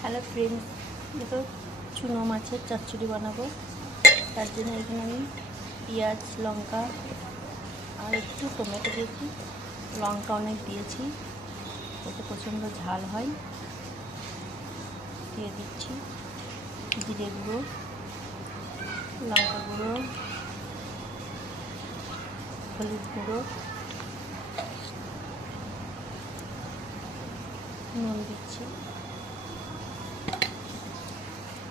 Hello friends, দেখো চুনো মাছের চচ্চড়ি বানাবো। তার জন্য এখানে আমি পেঁয়াজ, লঙ্কা আর একটু টমেটো দিয়েছি। লঙ্কা অনেক দিয়েছি, যাতে প্রচণ্ড ঝাল হয়। দিয়ে দিচ্ছি জিরে গুঁড়ো, লঙ্কা গুঁড়ো, হলুদ গুঁড়ো, নুন দিচ্ছি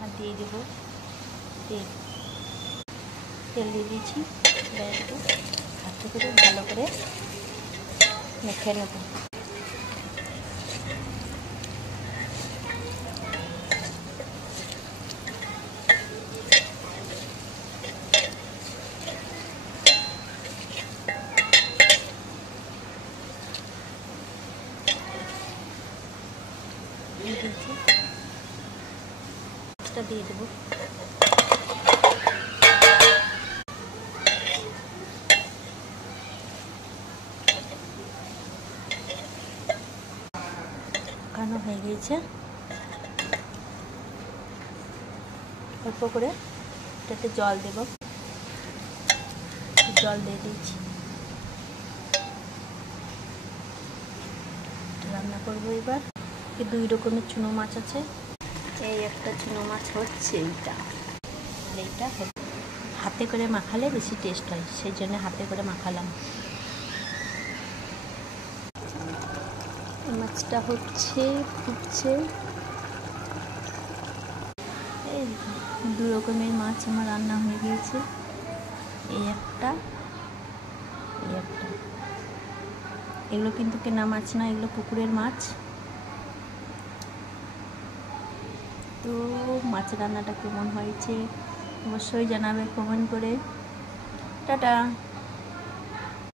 আর দিয়ে দেবো তেল। তেল দিয়ে দিয়েছি, একটু হাতে করে ভালো করে মেখে নেব। দিয়ে দেবো কানো হয়ে গিয়েছে। অল্প করে এটাতে জল দেব, জল দিয়ে দিয়েছি। রান্না করবো এবার। দুই রকমের চুনো মাছ আছে। এই একটা চুনো মাছ হচ্ছে এইটা, আর এইটা হাতে করে মাখালে বেশি টেস্ট হয়, সেই জন্য হাতে করে মাখালাম। মাছটা হচ্ছে ফুটছে। এই দু রকমের মাছ আমার রান্না হয়ে গিয়েছে। এই একটা, এই একটা। এগুলো কিন্তু কেনা মাছ না, এগুলো পুকুরের মাছ। তো মাছের রান্নাটা কেমন হয়েছে অবশ্যই জানাবে কমেন্ট করে। টাটা।